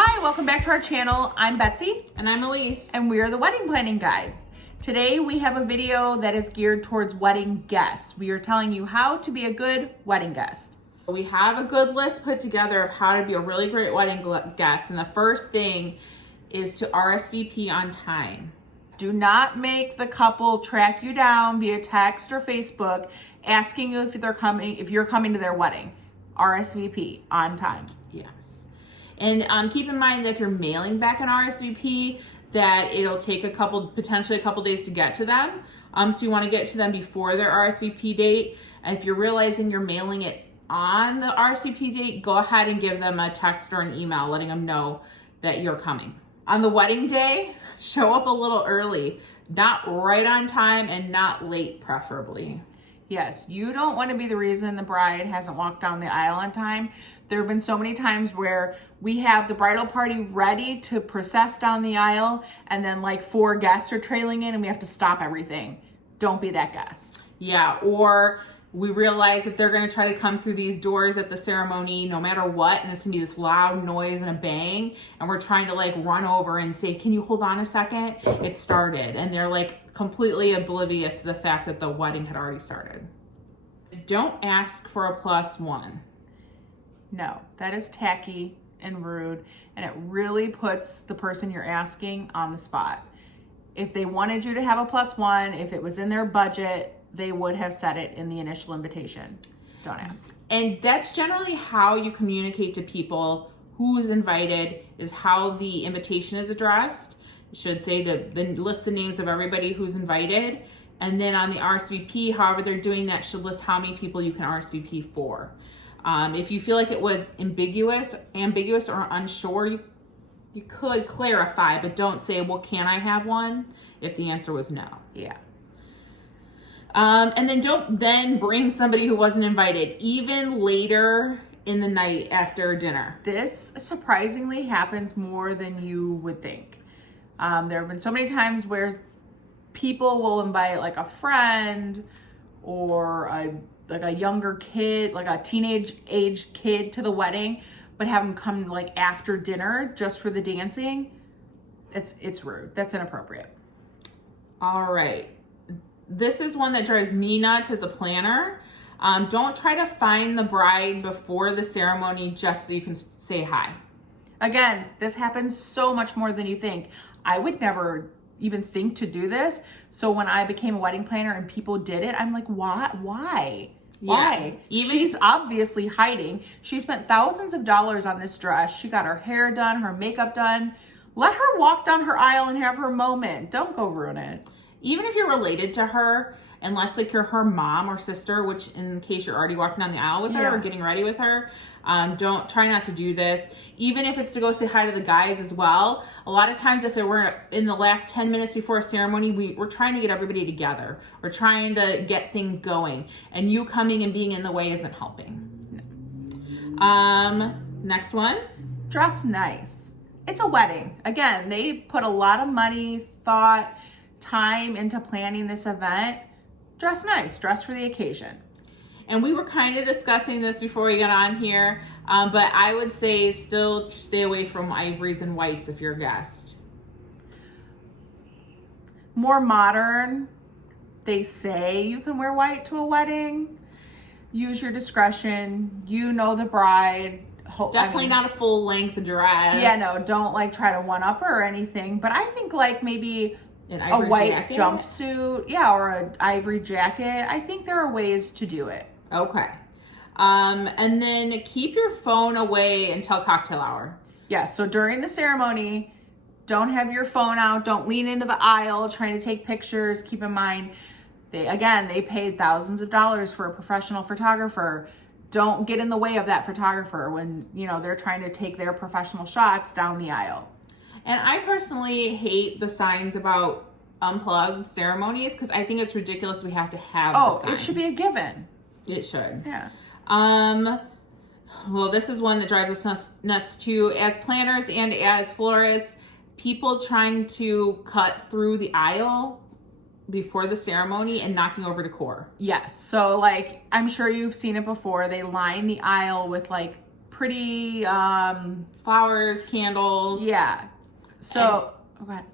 Hi, welcome back to our channel. I'm Betsy. And I'm Elise. And we are the Wedding Planning Guide. Today we have a video that is geared towards wedding guests. We are telling you how to be a good wedding guest. We have a good list put together of how to be a really great wedding guest. And the first thing is to RSVP on time. Do not make the couple track you down via text or Facebook asking you if you're coming to their wedding. RSVP on time. Yes. And keep in mind that if you're mailing back an RSVP, that it'll take potentially a couple days to get to them. So you want to get to them before their RSVP date. And if you're realizing you're mailing it on the RSVP date, go ahead and give them a text or an email letting them know that you're coming. On the wedding day, show up a little early, not right on time and not late preferably. Yes, you don't want to be the reason the bride hasn't walked down the aisle on time. There have been so many times where we have the bridal party ready to process down the aisle and then like 4 guests are trailing in and we have to stop everything. Don't be that guest. Yeah, or we realize that they're going to try to come through these doors at the ceremony no matter what, and it's going to be this loud noise and a bang, and we're trying to like run over and say, can you hold on a second? It started, and they're like completely oblivious to the fact that the wedding had already started. Don't ask for a +1. No, that is tacky and rude, and it really puts the person you're asking on the spot. If they wanted you to have a +1, if it was in their budget, they would have said it in the initial invitation. Don't ask. And that's generally how you communicate to people who's invited, is how the invitation is addressed. You should say list the names of everybody who's invited. And then on the RSVP, however they're doing that, should list how many people you can RSVP for. If you feel like it was ambiguous or unsure, you could clarify, but don't say, well, can I have one? If the answer was no. Yeah. And then don't then bring somebody who wasn't invited, even later in the night after dinner. This surprisingly happens more than you would think. There have been so many times where people will invite like a friend or a younger kid, like a teenage age kid to the wedding, but have them come like after dinner just for the dancing. It's rude. That's inappropriate. All right. This is one that drives me nuts as a planner. Don't try to find the bride before the ceremony just so you can say hi. Again, this happens so much more than you think. I would never even think to do this. So when I became a wedding planner and people did it, I'm like, why? Why? She's obviously hiding. She spent thousands of dollars on this dress. She got her hair done, her makeup done. Let her walk down her aisle and have her moment. Don't go ruin it. Even if you're related to her, unless like you're her mom or sister, which in case you're already walking down the aisle with her or getting ready with her, don't try not to do this. Even if it's to go say hi to the guys as well. A lot of times if it were in the last 10 minutes before a ceremony, we're trying to get everybody together. We're trying to get things going. And you coming and being in the way isn't helping. Next one. Dress nice. It's a wedding. Again, they put a lot of money, thought, time into planning this event. Dress nice, dress for the occasion. And we were kind of discussing this before we got on here, but I would say still stay away from ivories and whites if you're a guest. More modern, they say you can wear white to a wedding. Use your discretion. You know the bride. Definitely not a full length dress. Yeah, no, don't like try to one up her or anything, but I think like maybe a white jumpsuit, or an ivory jacket. I think there are ways to do it. Okay. And then keep your phone away until cocktail hour. Yeah, so during the ceremony, don't have your phone out. Don't lean into the aisle trying to take pictures. Keep in mind, they paid thousands of dollars for a professional photographer. Don't get in the way of that photographer when, they're trying to take their professional shots down the aisle. And I personally hate the signs about unplugged ceremonies because I think it's ridiculous we have to have the sign. It should be a given. It should. Yeah. Well, this is one that drives us nuts too. As planners and as florists, people trying to cut through the aisle before the ceremony and knocking over decor. Yes. So like, I'm sure you've seen it before. They line the aisle with like pretty, flowers, candles. yeah. So, go ahead.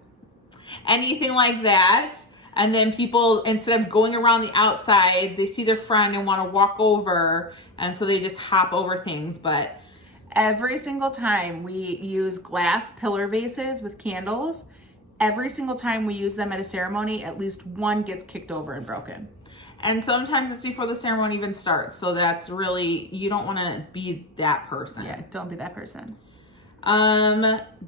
Anything like that. And then people, instead of going around the outside, they see their friend and want to walk over. And so they just hop over things. But every single time we use glass pillar vases with candles, every single time we use them at a ceremony, at least one gets kicked over and broken. And sometimes it's before the ceremony even starts. So that's really, you don't want to be that person. Yeah, don't be that person.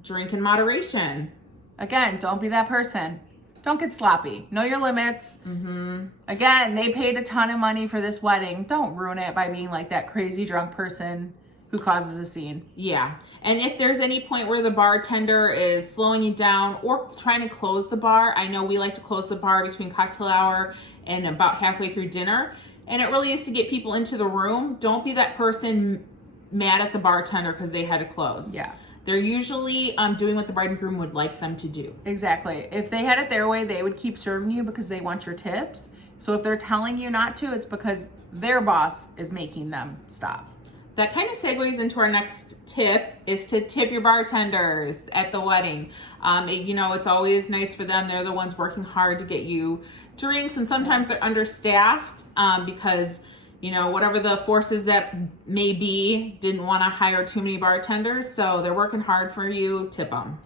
Drink in moderation. Again, don't be that person. Don't get sloppy. Know your limits. Mm-hmm. Again, they paid a ton of money for this wedding. Don't ruin it by being like that crazy drunk person who causes a scene. Yeah. And if there's any point where the bartender is slowing you down or trying to close the bar, I know we like to close the bar between cocktail hour and about halfway through dinner. And it really is to get people into the room. Don't be that person mad at the bartender because they had to close. Yeah. They're usually doing what the bride and groom would like them to do. Exactly. If they had it their way, they would keep serving you because they want your tips. So if they're telling you not to, it's because their boss is making them stop. That kind of segues into our next tip, is to tip your bartenders at the wedding. It's always nice for them. They're the ones working hard to get you drinks, and sometimes they're understaffed because whatever the forces that may be didn't want to hire too many bartenders, so they're working hard for you. Tip them.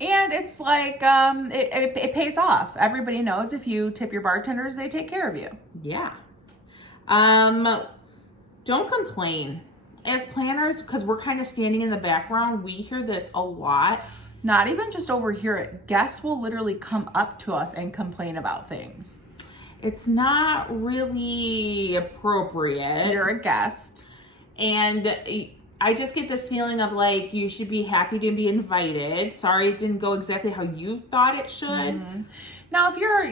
And it's like it pays off. Everybody knows if you tip your bartenders, they take care of you. Yeah. Don't complain. As planners, because we're kind of standing in the background, we hear this a lot. Not even just overhear it. Guests will literally come up to us and complain about things. It's not really appropriate. You're a guest. And I just get this feeling of like, you should be happy to be invited. Sorry it didn't go exactly how you thought it should. Mm-hmm. Now, if you're,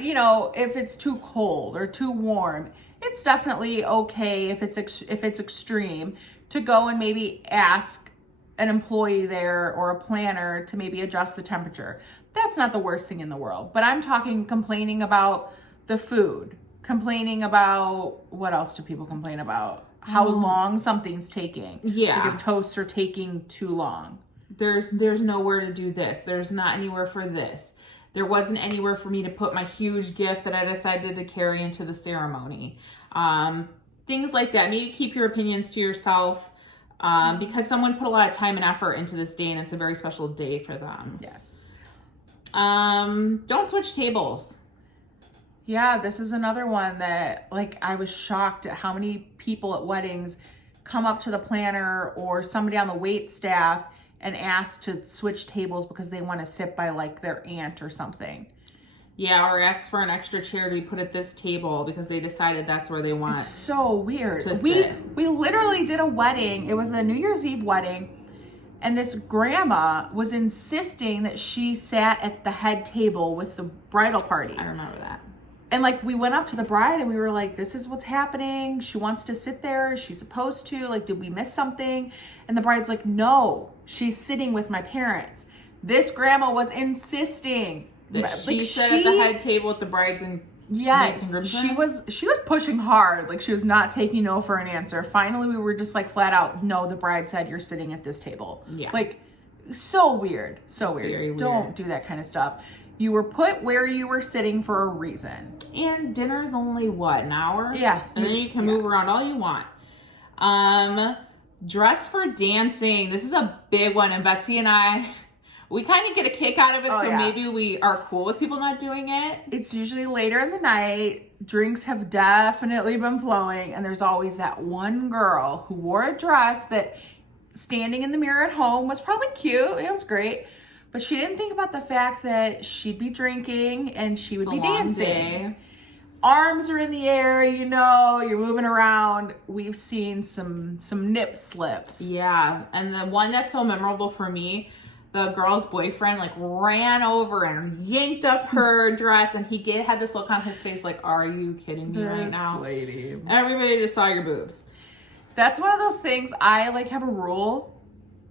if it's too cold or too warm, it's definitely okay if it's extreme to go and maybe ask an employee there or a planner to maybe adjust the temperature. That's not the worst thing in the world. But I'm talking complaining about the food, complaining about, what else do people complain about? How long something's taking. Yeah. Like if toasts are taking too long. There's nowhere to do this. There's not anywhere for this. There wasn't anywhere for me to put my huge gift that I decided to carry into the ceremony. Things like that. Maybe keep your opinions to yourself because someone put a lot of time and effort into this day and it's a very special day for them. Yes. Don't switch tables. Yeah, this is another one that, I was shocked at how many people at weddings come up to the planner or somebody on the wait staff and ask to switch tables because they want to sit by, their aunt or something. Yeah, or ask for an extra chair to be put at this table because they decided that's where they want. It's so weird. To we sit. we literally did a wedding. It was a New Year's Eve wedding. And this grandma was insisting that she sat at the head table with the bridal party. I remember that. And we went up to the bride and we were like, this is what's happening. She wants to sit there. She's supposed to. Did we miss something? And the bride's like, no, she's sitting with my parents. This grandma was insisting that she sat at the head table with the brides and yes, and she was pushing hard. She was not taking no for an answer. Finally, we were just flat out, no, the bride said you're sitting at this table. Yeah. So weird. So weird. Very weird. Don't do that kind of stuff. You were put where you were sitting for a reason. And dinner's only, an hour? Yeah. And then you can move around all you want. Dressed for dancing. This is a big one. And Betsy and I, we kind of get a kick out of it. Maybe we are cool with people not doing it. It's usually later in the night. Drinks have definitely been flowing. And there's always that one girl who wore a dress that standing in the mirror at home was probably cute. It was great. But she didn't think about the fact that she'd be drinking and she would be dancing. Day. Arms are in the air, you're moving around. We've seen some nip slips. Yeah, and the one that's so memorable for me, the girl's boyfriend ran over and yanked up her dress, and he had this look on his face are you kidding me right now? Lady. Everybody just saw your boobs. That's one of those things. I have a rule.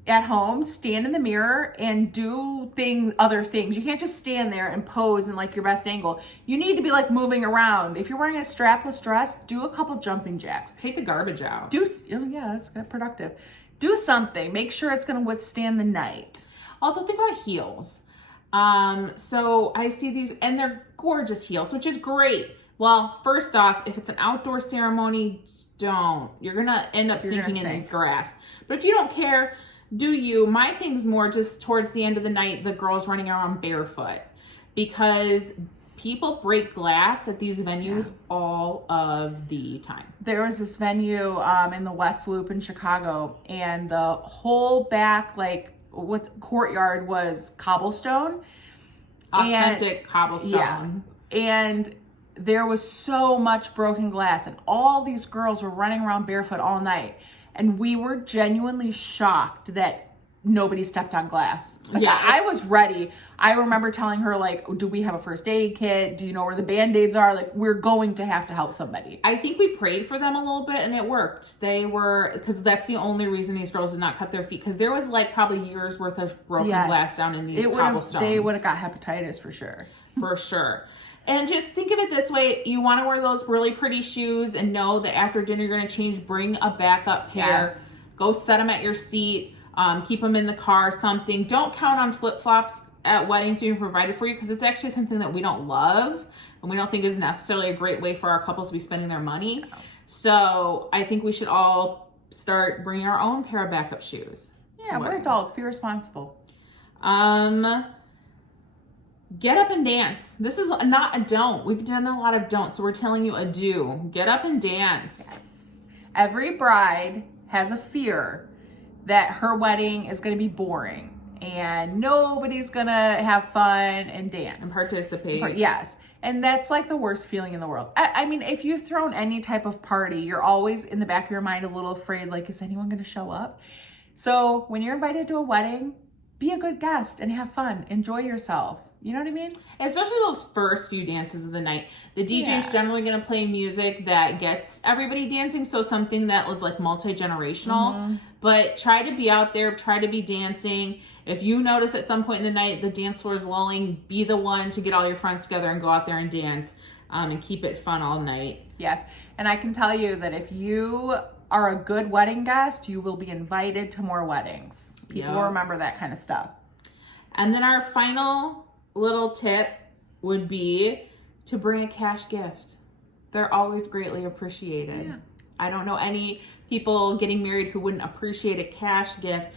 at home, stand in the mirror and do other things. You can't just stand there and pose in like your best angle. You need to be like moving around. If you're wearing a strapless dress, do a couple jumping jacks. Take the garbage out. Yeah, that's good, productive. Do something. Make sure it's going to withstand the night. Also, think about heels. So I see these, and they're gorgeous heels, which is great. Well, first off, if it's an outdoor ceremony, don't. You're going to end up sinking in the grass. But if you don't care, do you? My thing's more just towards the end of the night, the girls running around barefoot. Because people break glass at these venues all of the time. There was this venue in the West Loop in Chicago, and the whole back, courtyard was cobblestone. Authentic cobblestone. Yeah. And there was so much broken glass, and all these girls were running around barefoot all night. And we were genuinely shocked that nobody stepped on glass. I was ready. I remember telling her, do we have a first aid kit? Do you know where the Band-Aids are? We're going to have to help somebody. I think we prayed for them a little bit, and it worked. Because that's the only reason these girls did not cut their feet. Because there was probably years worth of broken glass down in these cobblestones. They would have got hepatitis for sure. For sure. And just think of it this way. You want to wear those really pretty shoes and know that after dinner you're going to change. Bring a backup pair. Yes. Go set them at your seat. Keep them in the car, something. Don't count on flip-flops at weddings being provided for you, because it's actually something that we don't love and we don't think is necessarily a great way for our couples to be spending their money. No. So I think we should all start bringing our own pair of backup shoes. Yeah, we're adults. Be responsible. Get up and dance. This is not a don't. We've done a lot of don'ts, so we're telling you a do. Get up and dance. Yes. Every bride has a fear that her wedding is going to be boring and nobody's going to have fun and dance. And participate. Yes. And that's the worst feeling in the world. I mean, if you've thrown any type of party, you're always in the back of your mind a little afraid, is anyone going to show up? So when you're invited to a wedding, be a good guest and have fun. Enjoy yourself. You know what I mean? Especially those first few dances of the night. The DJ is generally going to play music that gets everybody dancing. So something that was multi-generational. Mm-hmm. But try to be out there. Try to be dancing. If you notice at some point in the night the dance floor is lulling, be the one to get all your friends together and go out there and dance and keep it fun all night. Yes. And I can tell you that if you are a good wedding guest, you will be invited to more weddings. People will remember that kind of stuff. And then our final little tip would be to bring a cash gift. They're always greatly appreciated. Yeah. I don't know any people getting married who wouldn't appreciate a cash gift.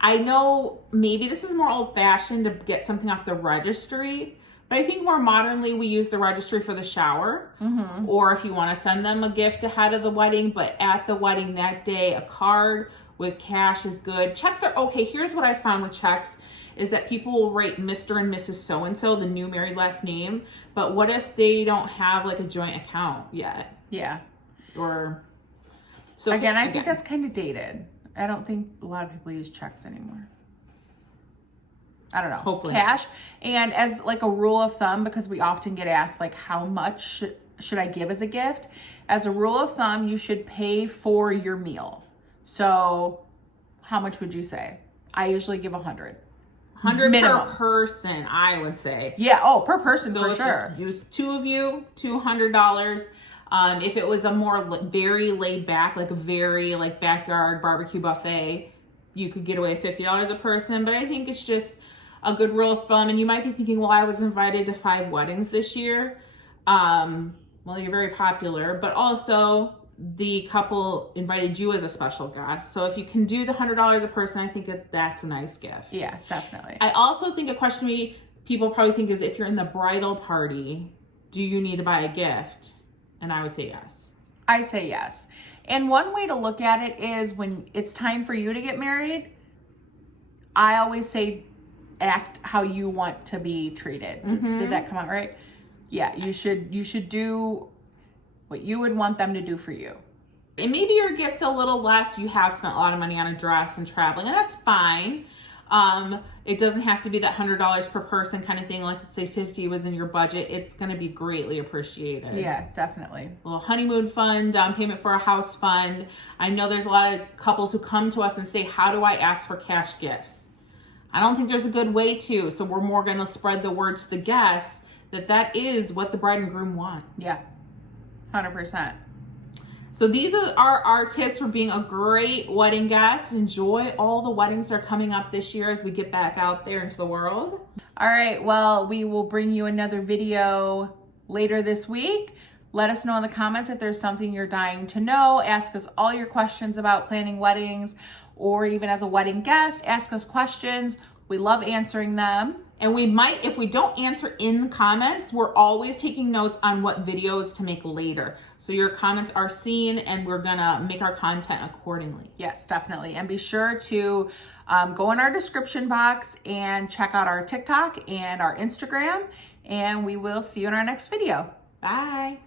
I know maybe this is more old-fashioned to get something off the registry, but I think more modernly we use the registry for the shower. Mm-hmm. Or if you want to send them a gift ahead of the wedding, but at the wedding that day, a card with cash is good. Checks are okay. Here's what I found with checks is that people will write Mr. and Mrs. So-and-so, the new married last name. But what if they don't have a joint account yet? Yeah. Or so I think that's kind of dated. I don't think a lot of people use checks anymore. I don't know. Hopefully. Cash. And as a rule of thumb, because we often get asked how much should I give as a gift? As a rule of thumb, you should pay for your meal. So how much would you say? I usually give $100. $100 per person, I would say. Yeah, per person, so for sure. Use two of you, $200. If it was a more very laid back, a very backyard barbecue buffet, you could get away with $50 a person. But I think it's just a good rule of thumb. And you might be thinking, well, I was invited to 5 weddings this year. Well, you're very popular, but also the couple invited you as a special guest. So if you can do the $100 a person, I think that's a nice gift. Yeah, definitely. I also think a question people probably think is, if you're in the bridal party, do you need to buy a gift? And I would say yes. I say yes. And one way to look at it is when it's time for you to get married, I always say act how you want to be treated. Mm-hmm. Did that come out right? Yeah, you should do what you would want them to do for you. And maybe your gift's a little less. You have spent a lot of money on a dress and traveling, and that's fine. It doesn't have to be that $100 per person kind of thing. Like, let's say 50 was in your budget. It's going to be greatly appreciated. Yeah, definitely. A little honeymoon fund, down payment for a house fund. I know there's a lot of couples who come to us and say, how do I ask for cash gifts? I don't think there's a good way to. So we're more going to spread the word to the guests that is what the bride and groom want. Yeah, 100%. So these are our tips for being a great wedding guest. Enjoy all the weddings that are coming up this year as we get back out there into the world. All right, well, we will bring you another video later this week. Let us know in the comments if there's something you're dying to know. Ask us all your questions about planning weddings, or even as a wedding guest, ask us questions. We love answering them. And we might, if we don't answer in the comments, we're always taking notes on what videos to make later. So your comments are seen and we're gonna make our content accordingly. Yes, definitely. And be sure to go in our description box and check out our TikTok and our Instagram. And we will see you in our next video. Bye.